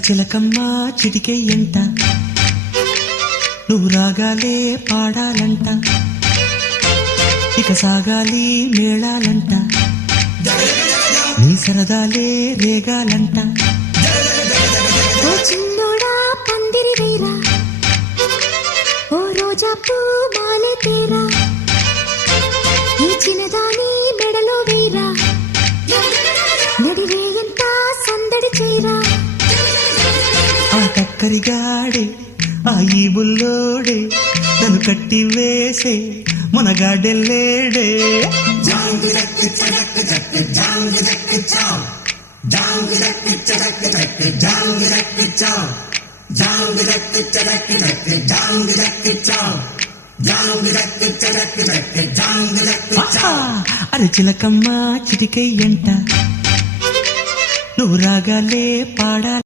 చిలకమ్మ చిటికెయ్యంట నువ్వు రాగాలే పాడాలంట ఇక సాగాలి మేళాలంట నీ సరదాలే రేగాలంట ఓ చిన్నోడా పందిరి వేరా ఓ రోజా పూ మాలే తేరా ఈ చిన్నదాని మెడలో వేరా నడిరే ఎంత సందడి చేరా ఆ కక్కరిగాడే ఆ ఈ బుల్లోడే నన్ను కట్టి వేసే మునగాడెల్లేడే అరే చిలకమ్మ చిటికెయ్యంట నువ్వు రాగాలే పాడాలి